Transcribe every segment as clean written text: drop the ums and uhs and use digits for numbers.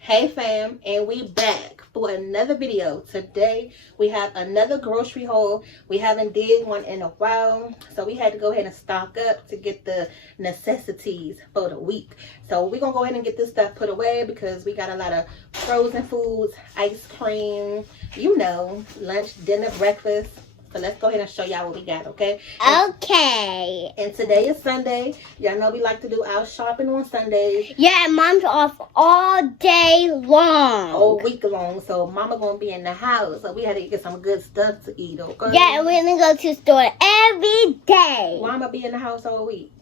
Hey fam, and we back for another video. Today we have another grocery haul. We haven't did one in a while, so we had to go ahead and stock up to get the necessities for the week. So we're gonna go ahead and get this stuff put away because we got a lot of frozen foods, ice cream, lunch, dinner, breakfast. So let's go ahead and show y'all what we got, okay? Okay. And today is Sunday. Y'all know we like to do our shopping on Sundays. Yeah, Mom's off all day long. All week long. So Mama gonna be in the house. So we had to get some good stuff to eat, okay? Yeah, we're gonna go to the store every day. Why Mama be in the house all week?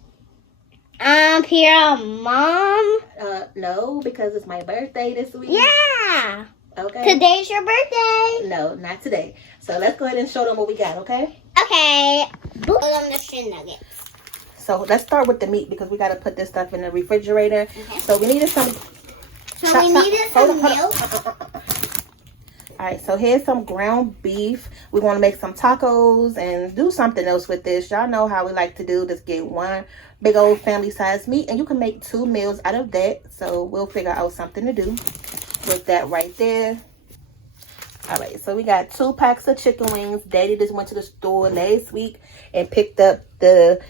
Here, Mom. No, because it's my birthday this week. Yeah. Okay. Today's your birthday. No, not today. So let's go ahead and show them what we got, okay? Okay. Put on the chicken nuggets. So let's start with the meat because we gotta put this stuff in the refrigerator. Okay. So we needed some. So we needed some milk. All right, so here's some ground beef. We want to make some tacos and do something else with this. Y'all know how we like to do. Just get one big old family size meat, and you can make 2 meals out of that. So we'll figure out something to do with that right there. All right, so we got 2 packs of chicken wings. Daddy just went to the store last week and picked up the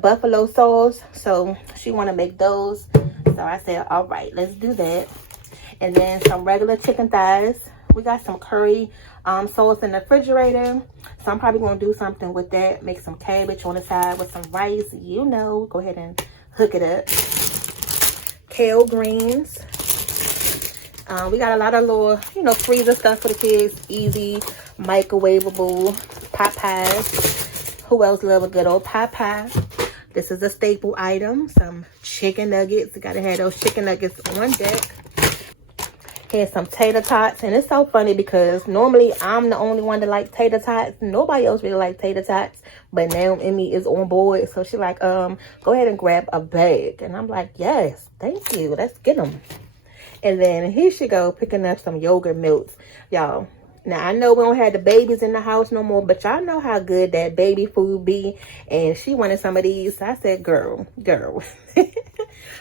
buffalo sauce. So she want to make those. So I said, all right, let's do that. And then some regular chicken thighs. We got some curry sauce in the refrigerator. So I'm probably going to do something with that. Make some cabbage on the side with some rice. Go ahead and hook it up. Kale greens. We got a lot of little, freezer stuff for the kids. Easy, microwavable pot pies. Who else love a good old pot pie? This is a staple item. Some chicken nuggets. You got to have those chicken nuggets on deck. Here's some tater tots. And it's so funny because normally I'm the only one that likes tater tots. Nobody else really likes tater tots. But now Emmy is on board. So she's like, go ahead and grab a bag. And I'm like, yes, thank you. Let's get them. And then here she go picking up some yogurt milks. Y'all, now I know we don't have the babies in the house no more, but y'all know how good that baby food be. And she wanted some of these. So I said, girl.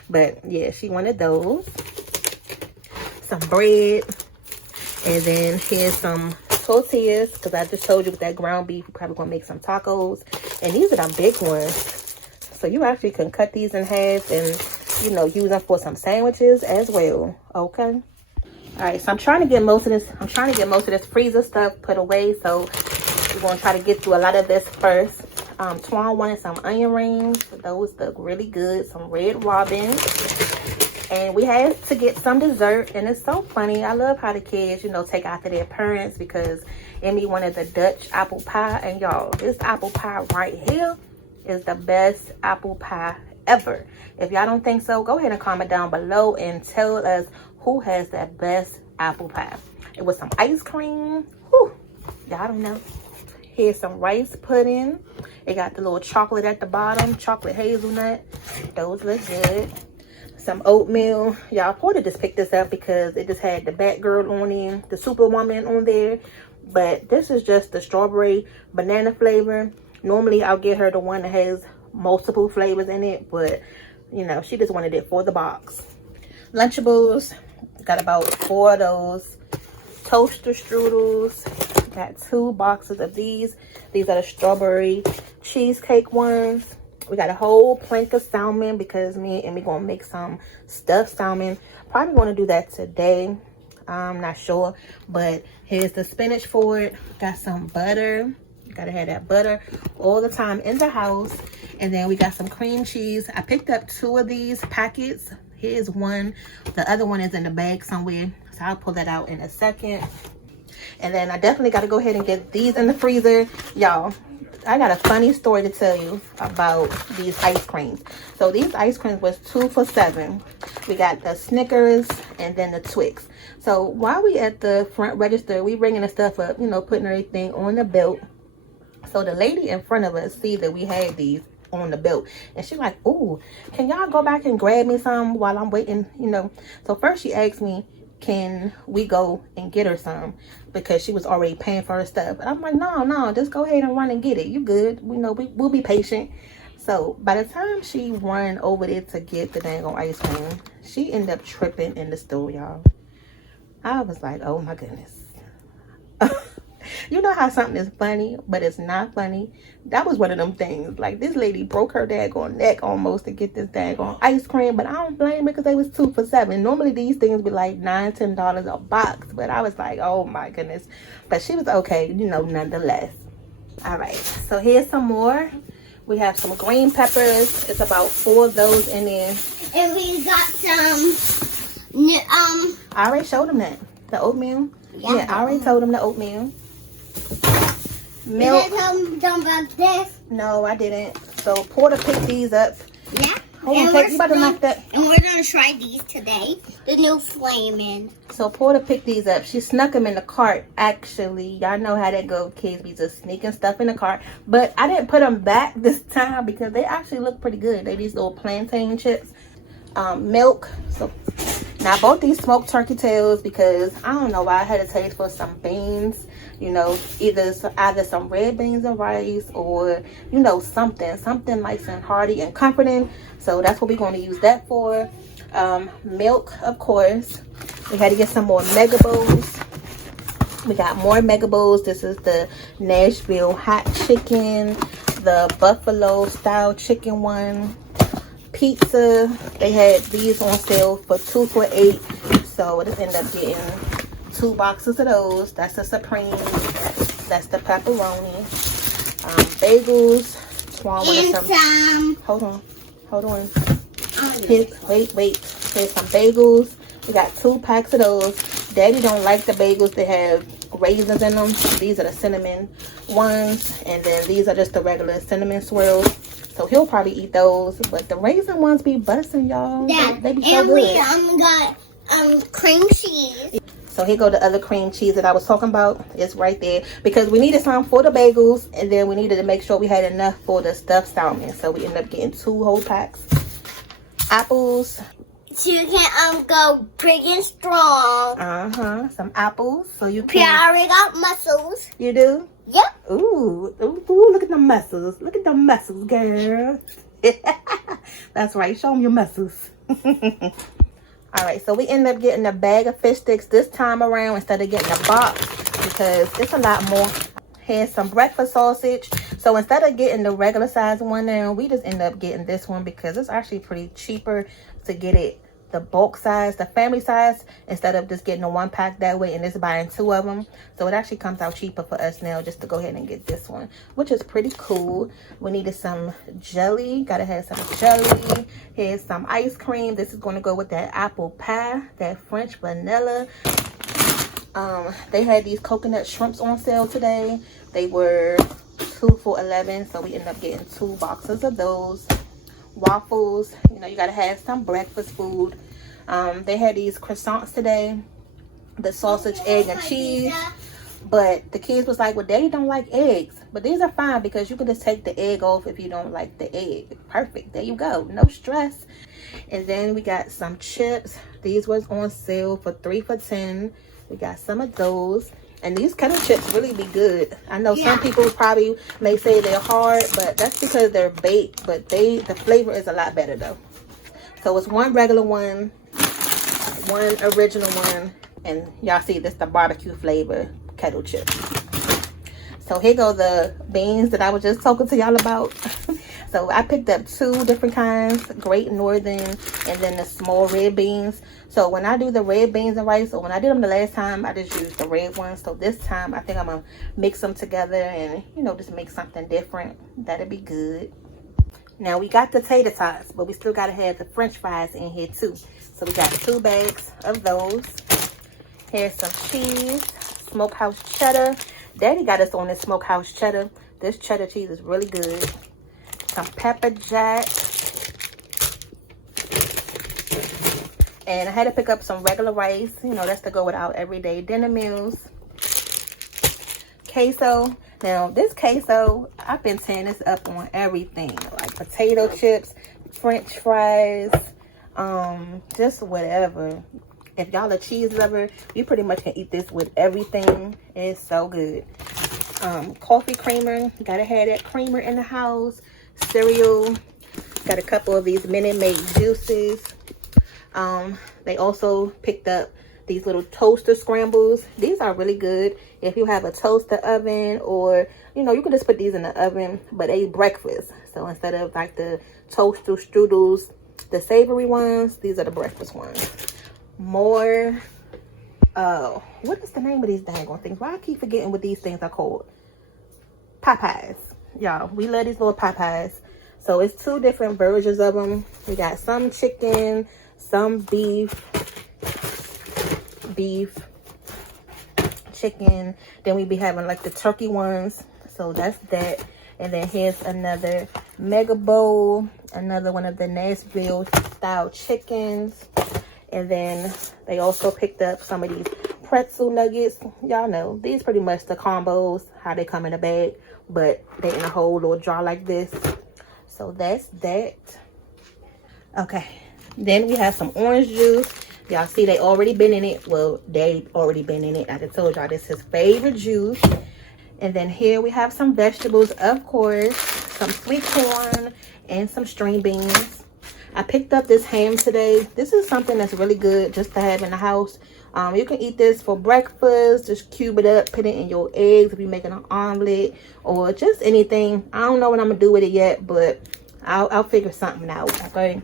But yeah, she wanted those. Some bread. And then here's some tortillas. Because I just told you with that ground beef, we're probably going to make some tacos. And these are the big ones. So you actually can cut these in half and use them for some sandwiches as well. Okay. All right, so I'm trying to get most of this freezer stuff put away. So we're gonna try to get through a lot of this first. Twan wanted some onion rings. Those look really good. Some red robin. And we had to get some dessert. And it's so funny. I love how the kids, take after their parents, because Emmy wanted the Dutch apple pie. And y'all, this apple pie right here is the best apple pie ever. If y'all don't think so, go ahead and comment down below and tell us who has that best apple pie. It was some ice cream. Whew, y'all don't know. Here's some rice pudding. It got the little chocolate at the bottom, chocolate hazelnut. Those look good. Some oatmeal. Y'all, Porter just picked this up because it just had the Batgirl on it, the Superwoman on there. But this is just the strawberry banana flavor. Normally I'll get her the one that has multiple flavors in it, but she just wanted it for the box. Lunchables, got about 4 of those. Toaster strudels, got 2 boxes of these. These are the strawberry cheesecake ones. We got a whole plank of salmon because me and Emmy gonna make some stuffed salmon. Probably gonna do that today. I'm not sure, but here's the spinach for it. Got some butter. Gotta have that butter all the time in the house. And then we got some cream cheese. I picked up 2 of these packets. Here's one. The other one is in the bag somewhere, so I'll pull that out in a second. And then I definitely got to go ahead and get these in the freezer. Y'all, I got a funny story to tell you about these ice creams. So these ice creams was 2 for $7. We got the Snickers and then the Twix. So while we at the front register, we bringing the stuff up, putting everything on the belt. So the lady in front of us see that we had these on the belt, and she's like, "Ooh, can y'all go back and grab me some while I'm waiting?" So first she asked me, can we go and get her some, because she was already paying for her stuff. And I'm like, no, just go ahead and run and get it. You good? We'll be patient. So by the time she run over there to get the dang on ice cream, she ended up tripping in the store, y'all. I was like, oh my goodness. You know how something is funny, but it's not funny? That was one of them things. Like, this lady broke her daggone neck almost to get this daggone ice cream, but I don't blame her because they was 2 for $7. Normally these things be like $9, $10 a box, but I was like, oh my goodness. But she was okay, you know, nonetheless. All right, so here's some more. We have some green peppers. It's about 4 of those in there. And we got some, I already showed them that. The oatmeal. Yeah, I already told them the oatmeal. Milk. You didn't tell them about this. No, I didn't. So Porter picked these up. Yeah. Hold on, Kate, you about to knock that. And we're gonna try these today. The new flaming. So Porter picked these up. She snuck them in the cart. Actually, y'all know how that goes. Kids be just sneaking stuff in the cart. But I didn't put them back this time because they actually look pretty good. They these little plantain chips. Milk. So now I bought these smoked turkey tails because I don't know why I had a taste for some beans. You know, either some red beans and rice, or you know, something nice and hearty and comforting. So that's what we're going to use that for. Milk, of course. We had to get some more mega bowls. We got more mega bowls. This is the Nashville hot chicken, the buffalo style chicken one. Pizza, they had these on sale for 2 for $8. So it ended up getting 2 boxes of those. That's the supreme. That's the pepperoni. Bagels. Twan wanted some. Hold on. Wait. Here's some bagels. We got 2 packs of those. Daddy don't like the bagels that have raisins in them. These are the cinnamon ones, and then these are just the regular cinnamon swirls. So he'll probably eat those, but the raisin ones be busting, y'all. Yeah, they be so good. We got cream cheese. So here go the other cream cheese that I was talking about. It's right there because we needed some for the bagels, and then we needed to make sure we had enough for the stuffed salmon. So we ended up getting 2 whole packs. Apples. So you can go big and strong. Some apples. So you can. Yeah, I already got mussels. You do? Yep. Ooh, look at the muscles. Look at the muscles, girl. That's right. Show them your muscles. All right, so we ended up getting a bag of fish sticks this time around instead of getting a box because it's a lot more. Here's some breakfast sausage. So instead of getting the regular size one now, we just end up getting this one because it's actually pretty cheaper to get it the bulk size, the family size, instead of just getting a 1 pack that way and just buying 2 of them. So it actually comes out cheaper for us now just to go ahead and get this one, which is pretty cool. We needed some jelly. Gotta have some jelly. Here's some ice cream. This is going to go with that apple pie, that French vanilla. They had these coconut shrimps on sale today. They were 2 for $11, so we ended up getting 2 boxes of those. Waffles, you know, you gotta have some breakfast food. They had these croissants today, the sausage, egg, and cheese. But the kids was like, well, Daddy don't like eggs. But these are fine because you can just take the egg off if you don't like the egg. Perfect. There you go. No stress. And then we got some chips. These was on sale for 3 for $10. We got some of those. And these kettle chips really be good. I know some people probably may say they're hard, but that's because they're baked. But the flavor is a lot better though. So it's 1 regular one, 1 original one, and y'all see this the barbecue flavor kettle chips. So here go the beans that I was just talking to y'all about. So I picked up 2 different kinds, Great Northern and then the small red beans. So when I do the red beans and rice, or when I did them the last time, I just used the red ones. So this time I think I'm gonna mix them together and, you know, just make something different. That'll be good. Now we got the tater tots, but we still gotta have the French fries in here too. So we got 2 bags of those. Here's some cheese, smokehouse cheddar. Daddy got us on this smokehouse cheddar. This cheddar cheese is really good. Some pepper jack. And I had to pick up some regular rice. You know, that's to go with our everyday dinner meals. Queso. Now, this queso, I've been tearing this up on everything. Like potato chips, French fries, just whatever. If y'all a cheese lover, you pretty much can eat this with everything. It's so good. Coffee creamer. Gotta have that creamer in the house. Cereal. Got a couple of these Minute Maid juices. They also picked up these little toaster scrambles. These are really good if you have a toaster oven, or you know, you can just put these in the oven, but they breakfast. So instead of like the toaster strudels, the savory ones, these are the breakfast ones. More, what is the name of these dang on things? Why I keep forgetting what these things are called? Popeyes. Y'all, we love these little Popeyes. So it's 2 different versions of them. We got some chicken, some beef, chicken. Then we be having like the turkey ones. So that's that. And then here's another mega bowl, another one of the Nashville style chickens. And then they also picked up some of these pretzel nuggets. Y'all know these pretty much the combos, how they come in a bag, but they in a whole little jar like this. So that's that. Okay, then we have some orange juice. Y'all see they already been in it. Well, they already been in it. I just told y'all this is his favorite juice. And then here we have some vegetables, of course, some sweet corn and some string beans. I picked up this ham today. This is something that's really good just to have in the house. You can eat this for breakfast. Just cube it up, put it in your eggs if you're making an omelet or just anything. I don't know what I'm gonna do with it yet, but I'll figure something out. Okay.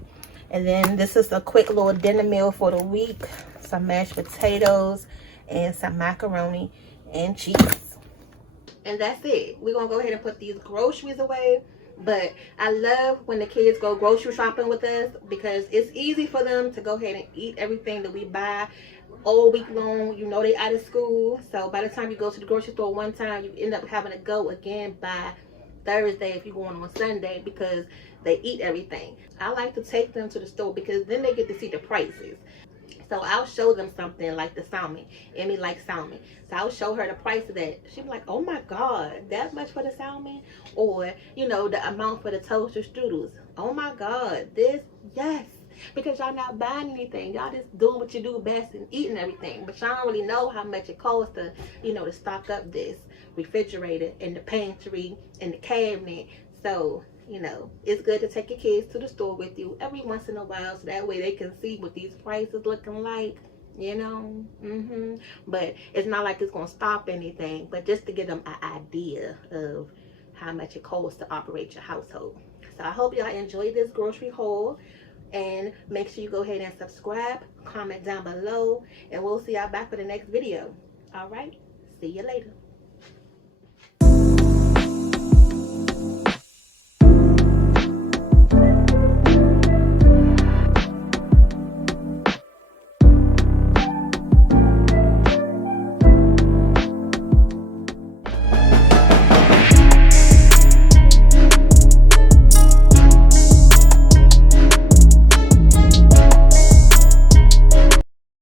And then this is a quick little dinner meal for the week. Some mashed potatoes and some macaroni and cheese. And that's it. We're gonna go ahead and put these groceries away. But I love when the kids go grocery shopping with us, because it's easy for them to go ahead and eat everything that we buy all week long. You know, they out of school, so by the time you go to the grocery store one time, you end up having to go again by Thursday if you're going on Sunday, because they eat everything. I like to take them to the store because then they get to see the prices. So I'll show them something like the salmon. Emmy likes salmon. So I'll show her the price of that. She'll be like, oh my God, that much for the salmon? Or, you know, the amount for the toaster strudels. Oh my God, this, yes. Because y'all not buying anything. Y'all just doing what you do best and eating everything. But y'all don't really know how much it costs to, you know, to stock up this refrigerator and the pantry and the cabinet. So, you know, it's good to take your kids to the store with you every once in a while, so that way they can see what these prices looking like, you know. But it's not like it's gonna stop anything, but just to give them an idea of how much it costs to operate your household. So I hope y'all enjoy this grocery haul, and make sure you go ahead and subscribe, comment down below, and we'll see y'all back for the next video. All right, see you later.